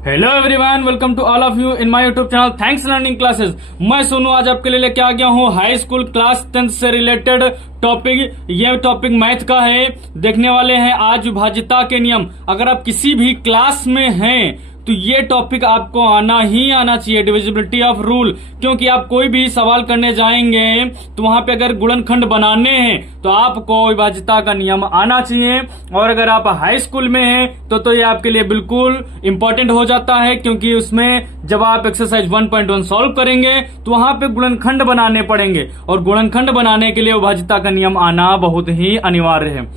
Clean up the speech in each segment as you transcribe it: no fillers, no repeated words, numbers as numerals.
Hello everyone, welcome to all of you in my YouTube channel thanks learning classes. मैं सोनू आज आपके लिए लेके आ गया हूँ हाई स्कूल क्लास 10 से रिलेटेड टॉपिक। ये टॉपिक मैथ का है। देखने वाले हैं आज विभाज्यता के नियम। अगर आप किसी भी क्लास में हैं तो ये टॉपिक आपको आना ही आना चाहिए, डिविजिबिलिटी ऑफ रूल। क्योंकि आप कोई भी सवाल करने जाएंगे तो वहां पे अगर गुणनखंड बनाने हैं तो आपको विभाज्यता का नियम आना चाहिए। और अगर आप हाई स्कूल में हैं तो ये आपके लिए बिल्कुल इंपॉर्टेंट हो जाता है, क्योंकि उसमें जब आप एक्सरसाइज 1.1 सॉल्व करेंगे तो वहां पे गुणनखंड बनाने पड़ेंगे, और गुणनखंड बनाने के लिए विभाज्यता का नियम आना बहुत ही अनिवार्य है।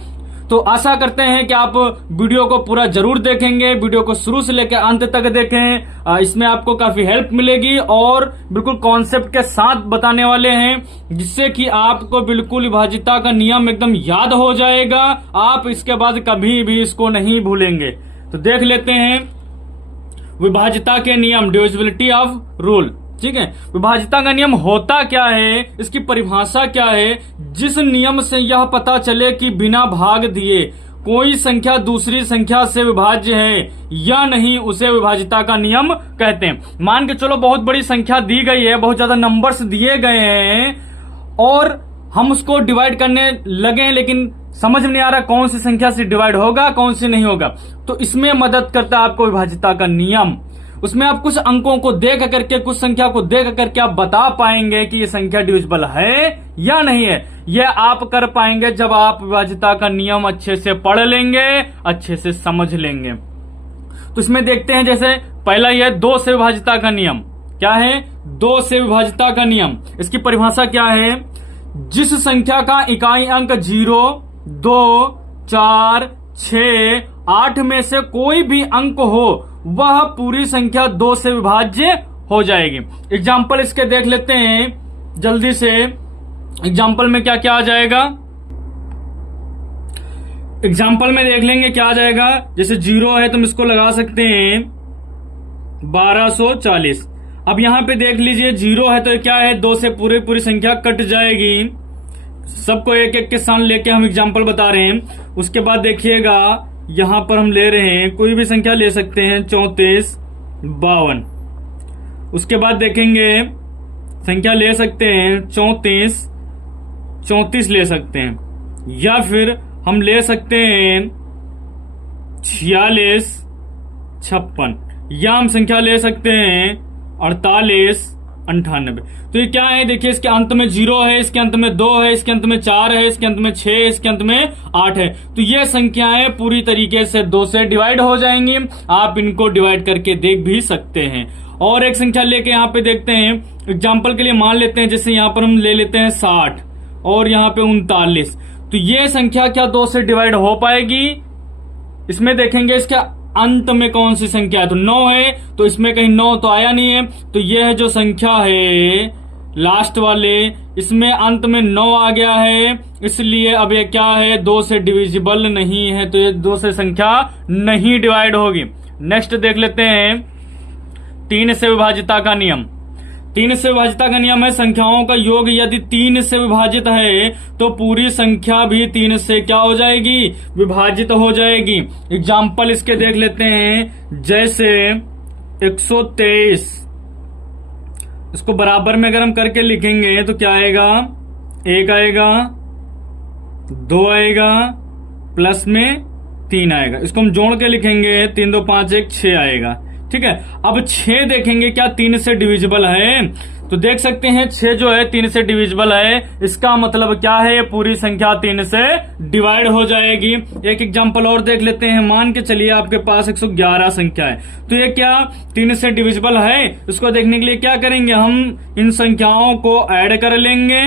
तो आशा करते हैं कि आप वीडियो को पूरा जरूर देखेंगे, वीडियो को शुरू से लेकर अंत तक देखें। इसमें आपको काफी हेल्प मिलेगी और बिल्कुल कॉन्सेप्ट के साथ बताने वाले हैं, जिससे कि आपको बिल्कुल विभाज्यता का नियम एकदम याद हो जाएगा। आप इसके बाद कभी भी इसको नहीं भूलेंगे। तो देख लेते हैं विभाज्यता के नियम, डिविजिबिलिटी ऑफ रूल। ठीक है, विभाज्यता का नियम होता क्या है, इसकी परिभाषा क्या है। जिस नियम से यह पता चले कि बिना भाग दिए कोई संख्या दूसरी संख्या से विभाज्य है या नहीं, उसे विभाज्यता का नियम कहते हैं। मान के चलो बहुत बड़ी संख्या दी गई है, बहुत ज्यादा नंबर्स दिए गए हैं और हम उसको डिवाइड करने लगे, लेकिन समझ में नहीं आ रहा कौन सी संख्या से डिवाइड होगा कौन सी नहीं होगा। तो इसमें मदद करता है आपको विभाज्यता का नियम। उसमें आप कुछ अंकों को देख करके, कुछ संख्या को देख करके आप बता पाएंगे कि ये संख्या डिविजिबल है या नहीं है। यह आप कर पाएंगे जब आप विभाज्यता का नियम अच्छे से पढ़ लेंगे, अच्छे से समझ लेंगे। तो इसमें देखते हैं, जैसे पहला यह 2 से विभाज्यता का नियम। क्या है 2 से विभाज्यता का नियम? इसकी परिभाषा क्या है? जिस संख्या का इकाई अंक 0, 2, 4, 6, 8 में से कोई भी अंक हो वह पूरी संख्या 2 से विभाज्य हो जाएगी। एग्जाम्पल इसके देख लेते हैं जल्दी से। एग्जाम्पल में क्या क्या आ जाएगा, एग्जाम्पल में देख लेंगे क्या आ जाएगा। जैसे 0 है तो हम इसको लगा सकते हैं 1240। अब यहां पे देख लीजिए 0 है तो क्या है, 2 से पूरी संख्या कट जाएगी। सबको एक एक के स्थान लेके हम एग्जाम्पल बता रहे हैं। उसके बाद देखिएगा यहां पर हम ले रहे हैं, कोई भी संख्या ले सकते हैं, 34, 52। उसके बाद देखेंगे संख्या ले सकते हैं 34, 34 ले सकते हैं, या फिर हम ले सकते हैं 46, 56, या हम संख्या ले सकते हैं 48, 98। तो ये क्या है, देखिए इसके अंत में 0 है, इसके अंत में 2 है, इसके अंत में 4 है, इसके अंत में 6, इसके अंत में 8 है। तो ये संख्याएं पूरी तरीके से 2 से डिवाइड हो जाएंगी। आप इनको डिवाइड करके देख भी सकते हैं। और एक संख्या लेके यहाँ पे देखते हैं, एग्जाम्पल के लिए मान लेते हैं, जैसे यहाँ पर हम ले लेते हैं 60 और यहाँ पे 39। तो ये संख्या क्या 2 से डिवाइड हो पाएगी? इसमें देखेंगे इसका अंत में कौन सी संख्या है, तो 9 है, तो इसमें कहीं 9 तो आया नहीं है। तो यह है जो संख्या है लास्ट वाले, इसमें अंत में 9 आ गया है, इसलिए अब ये क्या है, 2 से डिविजिबल नहीं है। तो ये 2 से संख्या नहीं डिवाइड होगी। नेक्स्ट देख लेते हैं 3 से विभाज्यता का नियम। 3 से विभाज्यता का नियम है, संख्याओं का योग यदि 3 से विभाजित है तो पूरी संख्या भी 3 से क्या हो जाएगी, विभाजित हो जाएगी। एग्जाम्पल इसके देख लेते हैं, जैसे 123, इसको बराबर में अगर हम करके लिखेंगे तो क्या आएगा, 1 आएगा, 2 आएगा, प्लस में 3 आएगा। इसको हम जोड़ के लिखेंगे 3, 2, 5, 1, 6 आएगा। ठीक है, अब 6 देखेंगे क्या 3 से डिविजिबल है, तो देख सकते हैं 6 जो है 3 से डिविजिबल है। इसका मतलब क्या है, ये पूरी संख्या 3 से डिवाइड हो जाएगी। एक एग्जांपल और देख लेते हैं। मान के चलिए आपके पास 111 संख्या है, तो ये क्या 3 से डिविजिबल है? इसको देखने के लिए क्या करेंगे, हम इन संख्याओं को ऐड कर लेंगे।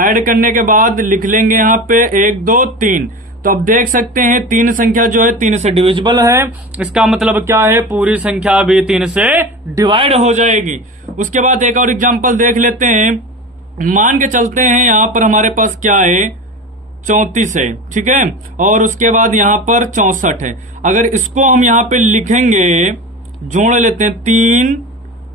ऐड करने के बाद लिख लेंगे यहाँ पे 1, 2, 3। तो अब देख सकते हैं 3 संख्या जो है 3 से डिविजिबल है। इसका मतलब क्या है, पूरी संख्या भी 3 से डिवाइड हो जाएगी। उसके बाद एक और एग्जांपल देख लेते हैं। मान के चलते हैं यहाँ पर हमारे पास क्या है, 34 है, ठीक है, और उसके बाद यहाँ पर 64 है। अगर इसको हम यहाँ पे लिखेंगे, जोड़ लेते हैं 3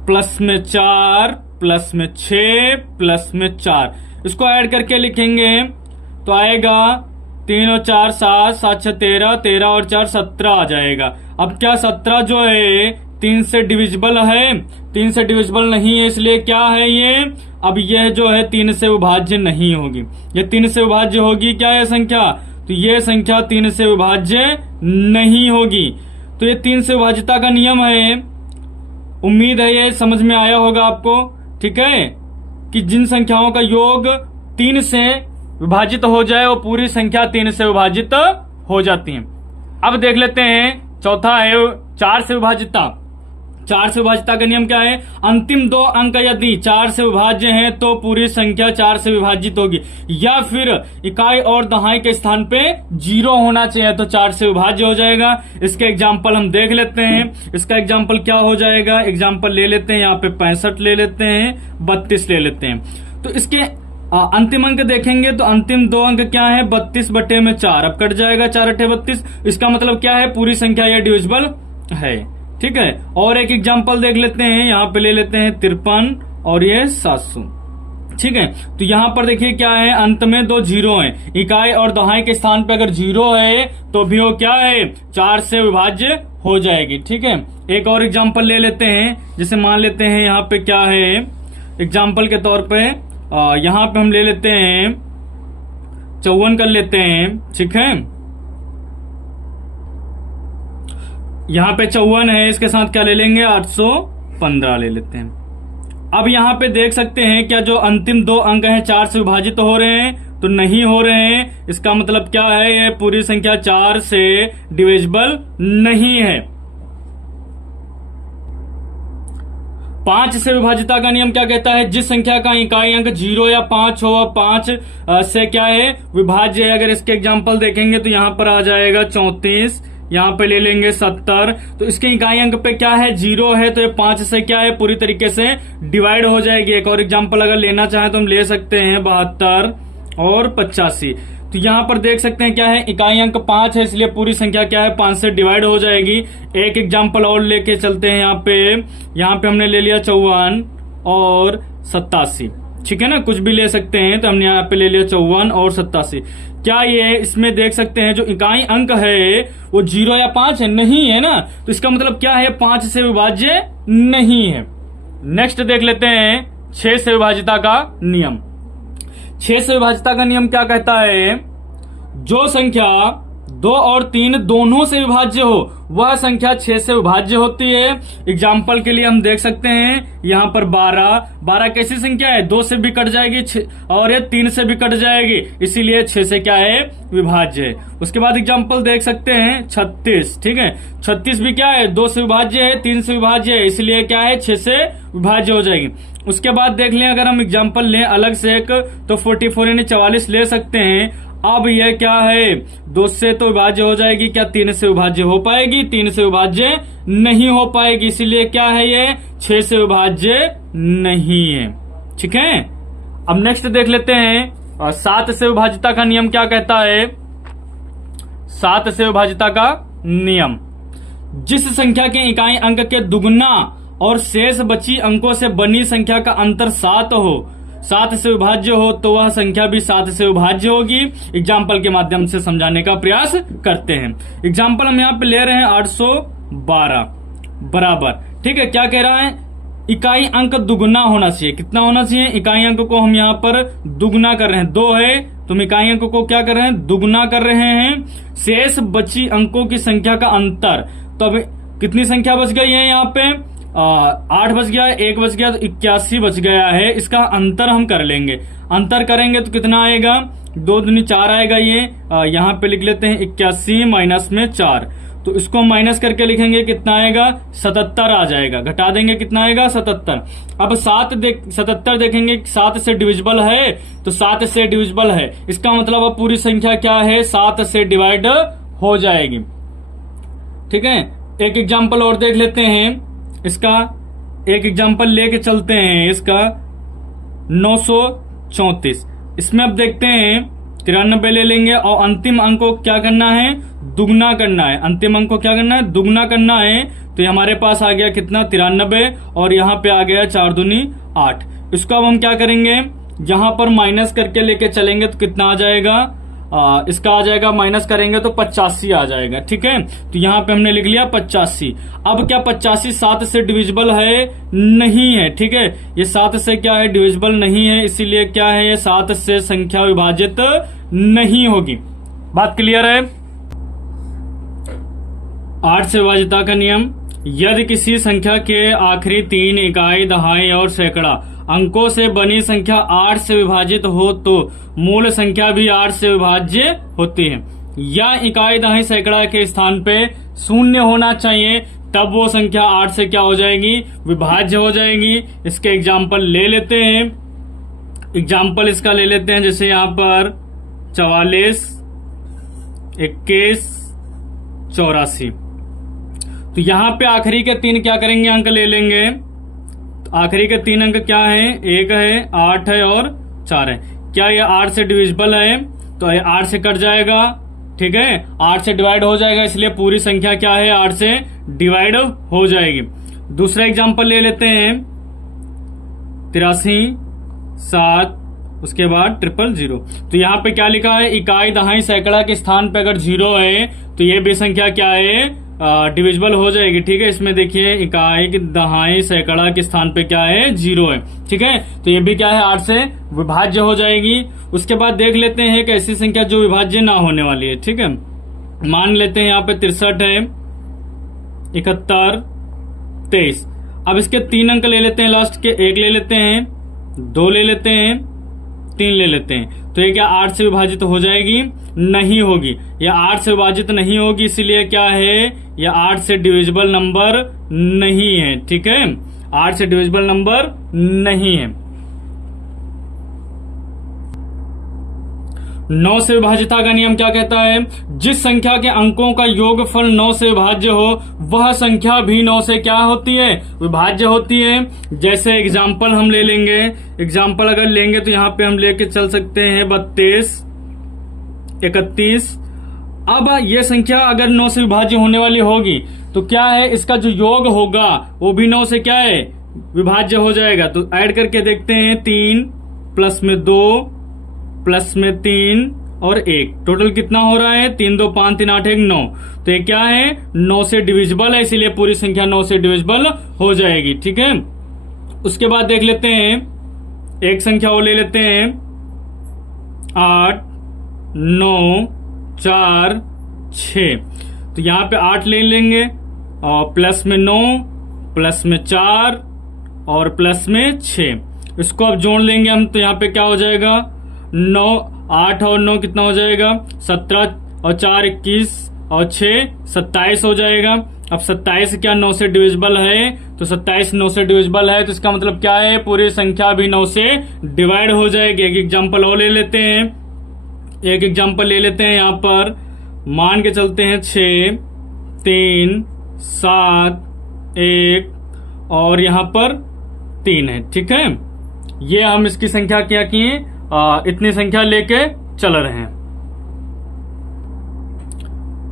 प्लस में 4 प्लस में 6 प्लस में 4, इसको ऐड करके लिखेंगे तो आएगा 3 और 4 7, 7 6 13, 13 और 4 17 आ जाएगा। अब क्या 17 जो है 3 से डिविजिबल है, 3 से डिविजिबल नहीं है, इसलिए क्या है ये, अब यह जो है 3 से विभाज्य नहीं होगी। ये 3 से विभाज्य होगी क्या है संख्या, तो ये संख्या 3 से विभाज्य नहीं होगी। तो ये 3 से विभाज्यता का नियम है। उम्मीद है ये समझ में आया होगा आपको, ठीक है, कि जिन संख्याओं का योग 3 से विभाजित हो जाए वो पूरी संख्या 3 से विभाजित हो जाती है। अब देख लेते हैं चौथा है 4 से विभाजितता। 4 से विभाजितता का नियम क्या है, अंतिम 2 अंक यदि 4 से विभाज्य हैं तो पूरी संख्या 4 से विभाजित होगी, या फिर इकाई और दहाई के स्थान पे 0 होना चाहिए तो 4 से विभाज्य हो जाएगा। इसके एग्जाम्पल हम देख लेते हैं। इसका एग्जाम्पल क्या हो जाएगा, एग्जाम्पल ले लेते हैं, यहाँ पे 65 ले लेते हैं, 32 ले लेते हैं। तो इसके अंतिम अंक देखेंगे तो अंतिम 2 अंक क्या है, 32/4। अब कट जाएगा 4 × 32। इसका मतलब क्या है, पूरी संख्या यह डिविजिबल है, ठीक है। और एक एग्जांपल देख लेते हैं, यहाँ पे ले लेते हैं 53 और ये 700, ठीक है। तो यहाँ पर देखिए क्या है, अंत में 2 0 हैं, इकाई और दहाई के स्थान पे अगर 0 है तो भी वो क्या है, 4 से विभाज्य हो जाएगी, ठीक है। एक और एग्जांपल ले लेते हैं, जैसे मान लेते हैं यहाँ पे क्या है, एग्जांपल के तौर पे यहाँ पे हम ले लेते हैं 54 कर लेते हैं, ठीक है। यहाँ पे 54 है, इसके साथ क्या ले लेंगे, 815 ले लेते हैं। अब यहाँ पे देख सकते हैं क्या जो अंतिम 2 अंक हैं 4 से विभाजित हो रहे हैं, तो नहीं हो रहे हैं। इसका मतलब क्या है, ये पूरी संख्या 4 से डिविजिबल नहीं है। 5 से विभाजितता का नियम क्या कहता है, जिस संख्या का इकाई अंक 0 या 5 हो, 5 से क्या है, विभाज्य है। अगर इसके एग्जांपल देखेंगे तो यहाँ पर आ जाएगा 34, यहाँ पे ले लेंगे 70। तो इसके इकाई अंक पे क्या है, 0 है, तो ये 5 से क्या है, पूरी तरीके से डिवाइड हो जाएगी। एक और एग्जांपल अगर लेना चाहें तो हम ले सकते हैं 72 और 85। तो यहाँ पर देख सकते हैं क्या है, इकाई अंक 5 है, इसलिए पूरी संख्या क्या है, 5 से डिवाइड हो जाएगी। एक एग्जांपल और लेके चलते हैं, यहाँ पे हमने ले लिया 54 और 87, ठीक है ना, कुछ भी ले सकते हैं। तो हमने यहाँ पे ले लिया 54 और 87। क्या ये इसमें देख सकते हैं जो इकाई अंक है वो 0 या 5 है, नहीं है ना, तो इसका मतलब क्या है, 5 से विभाज्य नहीं है। नेक्स्ट देख लेते हैं 6 से विभाजितता का नियम। 6 से विभाजितता का नियम क्या कहता है, जो संख्या 2 और 3 दोनों से विभाज्य हो वह संख्या 6 से विभाज्य होती है। एग्जाम्पल के लिए हम देख सकते हैं यहाँ पर 12 कैसी संख्या है, 2 से भी कट जाएगी और ये 3 से भी कट जाएगी, इसीलिए 6 से क्या है, विभाज्य है। उसके बाद एग्जाम्पल देख सकते हैं 36, ठीक है, 36 भी क्या है, 2 से विभाज्य है, 3 से विभाज्य है, इसलिए क्या है, 6 से विभाज्य हो जाएगी। उसके बाद देख लें, अगर हम एग्जाम्पल लें अलग से एक, तो 44 यानी 44 ले सकते हैं। अब यह क्या है, 2 से तो विभाज्य हो जाएगी, क्या 3 से विभाज्य हो पाएगी, 3 से विभाज्य नहीं हो पाएगी, इसीलिए क्या है, ये 6 से विभाज्य नहीं है, ठीक है। अब नेक्स्ट देख लेते हैं 7 से विभाजितता का नियम क्या कहता है। 7 से विभाजितता का नियम, जिस संख्या के इकाई अंक के दुगुना और शेष बची अंकों से बनी संख्या का अंतर 7 हो, 7 से विभाज्य हो, तो वह संख्या भी 7 से विभाज्य होगी। एग्जाम्पल के माध्यम से समझाने का प्रयास करते हैं। एग्जाम्पल हम यहाँ पे ले रहे हैं 812 बराबर, ठीक है, क्या कह रहा है, इकाई अंक दुगुना होना चाहिए। कितना होना चाहिए, इकाई अंक को हम यहाँ पर दुगुना कर रहे हैं, 2 है तो हम इकाई अंक को क्या कर रहे हैं, दुगुना कर रहे हैं। शेष बची अंकों की संख्या का अंतर, तो अब कितनी संख्या बच गई है, यहाँ पे 8 बच गया, 1 बच गया, तो 81 बच गया है। इसका अंतर हम कर लेंगे, अंतर करेंगे तो कितना आएगा, 2 दूनी 4 आएगा। ये यहाँ पे लिख लेते हैं 81 माइनस में 4, तो इसको माइनस करके लिखेंगे, कितना आएगा, 77 आ जाएगा। घटा देंगे, कितना आएगा, 77। अब 77 देखेंगे, 7 से डिविजिबल है, तो 7 से डिविजिबल है, इसका मतलब अब पूरी संख्या क्या है, 7 से डिवाइड हो जाएगी, ठीक है। एक एग्जाम्पल और देख लेते हैं, इसका एक एग्जाम्पल लेके चलते हैं, इसका 934। इसमें अब देखते हैं 93 ले लेंगे और अंतिम अंक को क्या करना है, दुगना करना है। अंतिम अंक को क्या करना है, दुगना करना है। तो ये हमारे पास आ गया कितना, 93, और यहाँ पे आ गया 4 दूनी 8। इसको अब हम क्या करेंगे, यहाँ पर माइनस करके लेके चलेंगे तो कितना आ जाएगा, इसका आ जाएगा, माइनस करेंगे तो 85 आ जाएगा। ठीक है, तो यहाँ पे हमने लिख लिया 85। अब क्या 85 7 से डिविजिबल है? नहीं है। ठीक है, ये 7 से क्या है? डिविजिबल नहीं है, इसीलिए क्या है, ये 7 से संख्या विभाजित नहीं होगी। बात क्लियर है? 8 से विभाजिता का नियम, यदि किसी संख्या के आखिरी 3 इकाई, दहाई और सैकड़ा अंकों से बनी संख्या 8 से विभाजित हो तो मूल संख्या भी 8 से विभाज्य होती है, या इकाई, दहाई, सैकड़ा के स्थान पे 0 होना चाहिए, तब वो संख्या 8 से क्या हो जाएगी? विभाज्य हो जाएगी। इसके एग्जाम्पल ले लेते हैं। एग्जाम्पल इसका ले लेते हैं, जैसे यहाँ पर 44, 21, 84। तो यहाँ पे आखिरी के 3 क्या करेंगे? अंक ले लेंगे। तो आखिरी के 3 अंक क्या है? 1 है, 8 है और 4 है। क्या ये 8 से डिविजिबल है? तो ये 8 से कट जाएगा। ठीक है, 8 से डिवाइड हो जाएगा, इसलिए पूरी संख्या क्या है? 8 से डिवाइड हो जाएगी। दूसरा एग्जांपल ले लेते हैं, 83, 7, उसके बाद 000। तो यहाँ पे क्या लिखा है? इकाई, दहाई, सैकड़ा के स्थान पे अगर 0 है तो ये भी संख्या क्या है? डिविजिबल हो जाएगी। ठीक है, इसमें देखिए इकाई, दहाई, सैकड़ा के स्थान पे क्या है? 0 है। ठीक है, तो ये भी क्या है? 8 से विभाज्य हो जाएगी। उसके बाद देख लेते हैं एक ऐसी संख्या जो विभाज्य ना होने वाली है। ठीक है, मान लेते हैं यहाँ पे 63 है, 71, 23। अब इसके 3 अंक ले लेते हैं, लास्ट के 1 ले लेते हैं, 2 ले लेते हैं, 3 ले लेते हैं। तो ये क्या 8 से विभाजित हो जाएगी? नहीं होगी। ये 8 से विभाजित नहीं होगी, इसीलिए क्या है? ये 8 से डिविजिबल नंबर नहीं है। ठीक है, 8 से डिविजिबल नंबर नहीं है। 9 से विभाजिता का नियम क्या कहता है? जिस संख्या के अंकों का योगफल 9 से विभाज्य हो वह संख्या भी 9 से क्या होती है? विभाज्य होती है। जैसे एग्जाम्पल हम ले लेंगे, एग्जाम्पल अगर लेंगे तो यहाँ पे हम लेके चल सकते हैं 32, 31। अब ये संख्या अगर 9 से विभाज्य होने वाली होगी तो क्या है? इसका जो योग होगा वो भी 9 से क्या है? विभाज्य हो जाएगा। तो ऐड करके देखते हैं, 3 प्लस में 2 प्लस में 3 और 1, टोटल कितना हो रहा है? 3 2 5 3 8 1 9। तो ये क्या है? 9 से डिविजिबल है, इसीलिए पूरी संख्या 9 से डिविजिबल हो जाएगी। ठीक है, उसके बाद देख लेते हैं एक संख्या वो ले लेते हैं, 8, 9, 4, 6। तो यहाँ पे 8 ले लेंगे और प्लस में 9, प्लस में 4 और प्लस में 6। इसको अब जोड़ लेंगे हम, तो यहाँ पे क्या हो जाएगा? 9, 8 और 9 कितना हो जाएगा? 17 और 4 21 और 6 27 हो जाएगा। अब 27 क्या 9 से डिविजिबल है? तो 27 9 से डिविजिबल है, तो इसका मतलब क्या है? पूरी संख्या भी 9 से डिवाइड हो जाएगी। एक एग्जाम्पल और ले लेते हैं, एक एग्जाम्पल ले लेते हैं। यहाँ पर मान के चलते हैं 6, 3, 7, 1 और यहाँ पर 3 है। ठीक है, ये हम इसकी संख्या क्या किए? इतनी संख्या लेके चल रहे हैं।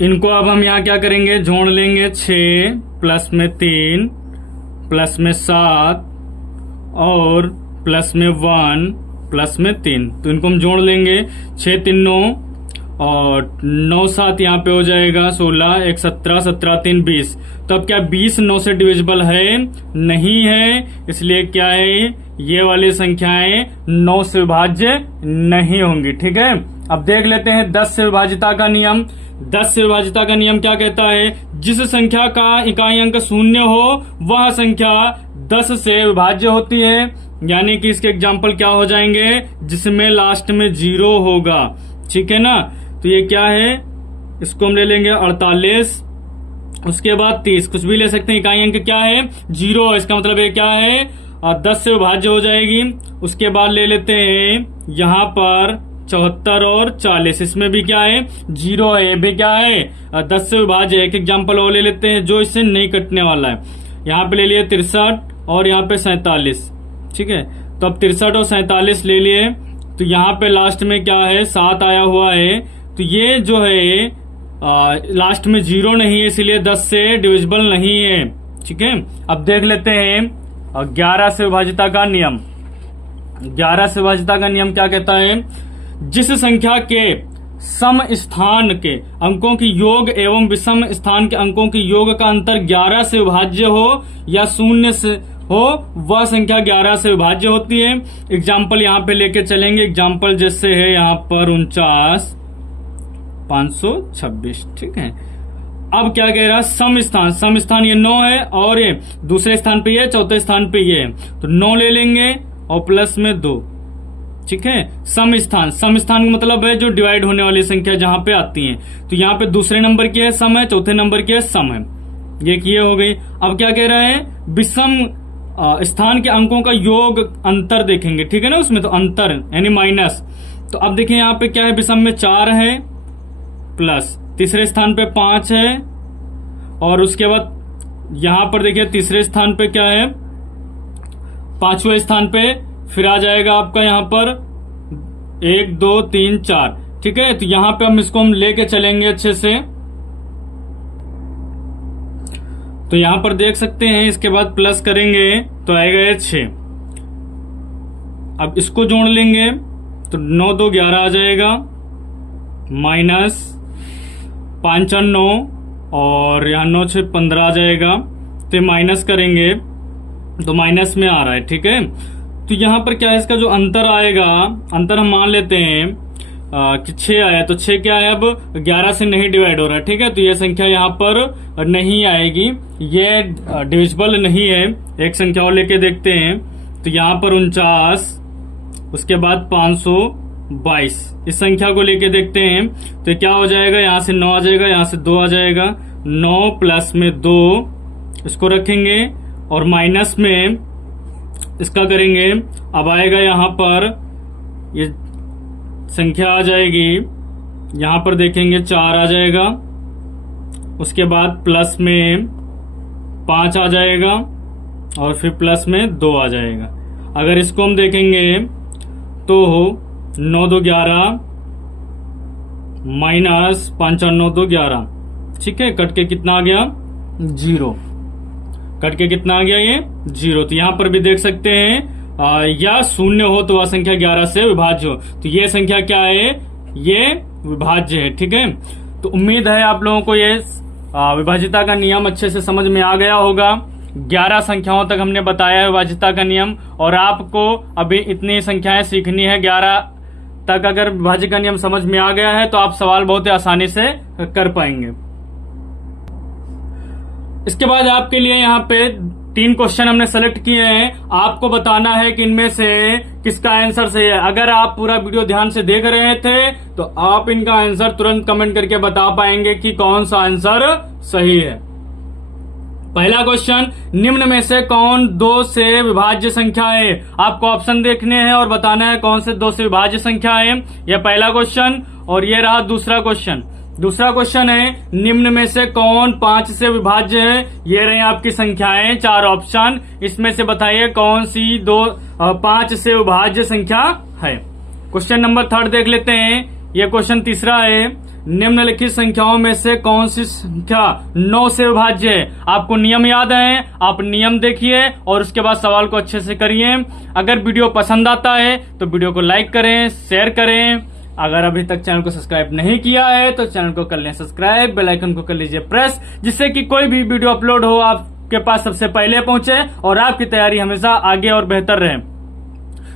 इनको अब हम यहाँ क्या करेंगे? जोड़ लेंगे। 6 प्लस में 3 प्लस में 7 और प्लस में 1 प्लस में 3। तो इनको हम जोड़ लेंगे। 6 3 9 और 9 7 यहाँ पे हो जाएगा 16, 1 17, 17 3 20। तो अब क्या 20 9 से डिविजिबल है? नहीं है, इसलिए क्या है? ये वाली संख्याएं 9 से विभाज्य नहीं होंगी। ठीक है, अब देख लेते हैं 10 से विभाजिता का नियम। 10 से विभाजिता का नियम क्या कहता है? जिस संख्या का इकाई अंक 0 हो वह संख्या 10 से विभाज्य होती है। यानी कि इसके एग्जाम्पल क्या हो जाएंगे? जिसमें लास्ट में 0 होगा। ठीक है ना, तो ये क्या है? इसको हम ले लेंगे 48, उसके बाद 30, कुछ भी ले सकते हैं। इकाई अंक क्या है? 0, इसका मतलब ये क्या है? 10 से विभाज्य हो जाएगी। उसके बाद ले लेते हैं यहाँ पर 74 और 40, इसमें भी क्या है? 0 है, ये भी क्या है? 10 से विभाज्य। एक एग्जाम्पल और ले लेते हैं जो इससे नहीं कटने वाला है। यहाँ पे ले लिए 63 और यहाँ पे 47। ठीक है, तो अब 63 और 47 ले लिए, तो यहाँ पे लास्ट में क्या है? 7 आया हुआ है। तो ये जो है लास्ट में 0 नहीं है, इसलिए 10 से डिविजिबल नहीं है। ठीक है, अब देख लेते हैं 11 से विभाजिता का नियम। 11 से विभाजिता का नियम क्या कहता है? जिस संख्या के सम स्थान के अंकों की योग एवं विषम स्थान के अंकों की योग का अंतर 11 से विभाज्य हो या 0 से हो, वह संख्या 11 से विभाज्य होती है। एग्जाम्पल यहाँ पे लेके चलेंगे। एग्जाम्पल जैसे है यहाँ पर 49,526, ठीक है। अब क्या कह रहा है, सम स्थान ये 9 है और ये दूसरे स्थान पे ये, चौथे स्थान पे ये है, तो 9 ले लेंगे और प्लस में 2, ठीक है। सम स्थान का मतलब है जो डिवाइड होने वाली संख्या जहां पे आती है। तो यहाँ पे दूसरे नंबर की है सम है, चौथे नंबर की है सम है, ये हो गई। अब क्या कह रहे हैं, विषम स्थान के अंकों का योग अंतर देखेंगे, ठीक है ना, उसमें तो अंतर यानी माइनस। तो अब देखिए यहाँ पे क्या है, विषम में 4 है प्लस तीसरे स्थान पे 5 है और उसके बाद यहां पर देखिए तीसरे स्थान पे क्या है, 5वें स्थान पे फिर आ जाएगा आपका यहां पर 1 2 3 4, ठीक है। तो यहां पे हम लेके चलेंगे अच्छे से। तो यहां पर देख सकते हैं, इसके बाद प्लस करेंगे तो आएगा ये 6। अब इसको जोड़ लेंगे तो 9 2 11 आ जाएगा, माइनस 5 और 9 और यहाँ 9 6 15 आ जाएगा। तो माइनस करेंगे तो माइनस में आ रहा है, ठीक है। तो यहाँ पर क्या है, इसका जो अंतर आएगा, अंतर हम मान लेते हैं कि 6 आया, तो 6 क्या है, अब 11 से नहीं डिवाइड हो रहा है, ठीक है। तो ये संख्या यहाँ पर नहीं आएगी, ये डिविजिबल नहीं है। एक संख्या और लेके देखते हैं। तो यहाँ पर 49, उसके बाद 522, इस संख्या को लेके देखते हैं। तो क्या हो जाएगा, यहाँ से 9 आ जाएगा, यहाँ से 2 आ जाएगा, 9 प्लस में 2 इसको रखेंगे और माइनस में इसका करेंगे। अब आएगा यहाँ पर ये संख्या आ जाएगी, यहाँ पर देखेंगे 4 आ जाएगा, उसके बाद प्लस में 5 आ जाएगा और फिर प्लस में 2 आ जाएगा। अगर इसको हम देखेंगे तो 9 2 11 माइनस 5 और 9 2 11, ठीक है। कट के कितना आ गया, 0। कट के कितना आ गया, ये 0। तो यहां पर भी देख सकते हैं या 0 हो तो वह संख्या 11 से विभाज्य हो। तो ये संख्या क्या है, ये विभाज्य है, ठीक है। तो उम्मीद है आप लोगों को ये विभाज्यता का नियम अच्छे से समझ में आ गया होगा। 11 संख्याओं तक हमने बताया है विभाज्यता का नियम, और आपको अभी इतनी संख्याएं सीखनी है। 11 तक अगर विभाज्य का नियम समझ में आ गया है तो आप सवाल बहुत ही आसानी से कर पाएंगे। इसके बाद आपके लिए यहाँ पे 3 क्वेश्चन हमने सेलेक्ट किए हैं। आपको बताना है कि इनमें से किसका आंसर सही है। अगर आप पूरा वीडियो ध्यान से देख रहे थे तो आप इनका आंसर तुरंत कमेंट करके बता पाएंगे कि कौन सा आंसर सही है। पहला क्वेश्चन, निम्न में से कौन 2 से विभाज्य संख्या है। आपको ऑप्शन देखने हैं और बताना है कौन से 2 से विभाज्य संख्या है। यह पहला क्वेश्चन। और ये रहा दूसरा क्वेश्चन। दूसरा क्वेश्चन है, निम्न में से कौन 5 से विभाज्य है। ये रही आपकी संख्याएं, 4 ऑप्शन। इसमें से बताइए कौन सी 5 से विभाज्य संख्या है। क्वेश्चन नंबर 3 देख लेते हैं। यह क्वेश्चन तीसरा है, निम्नलिखित संख्याओं में से कौन सी संख्या 9 से विभाज्य है। आपको नियम याद है, आप नियम देखिए और उसके बाद सवाल को अच्छे से करिए। अगर वीडियो पसंद आता है तो वीडियो को लाइक करें, शेयर करें। अगर अभी तक चैनल को सब्सक्राइब नहीं किया है तो चैनल को कर लें सब्सक्राइब, बेल आइकन को कर लीजिए प्रेस, जिससे कि कोई भी वीडियो अपलोड हो आपके पास सबसे पहले पहुंचे और आपकी तैयारी हमेशा आगे और बेहतर रहे।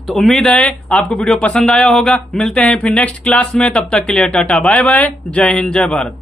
तो उम्मीद है आपको वीडियो पसंद आया होगा। मिलते हैं फिर नेक्स्ट क्लास में, तब तक के लिए टाटा बाय बाय, जय हिंद जय भारत।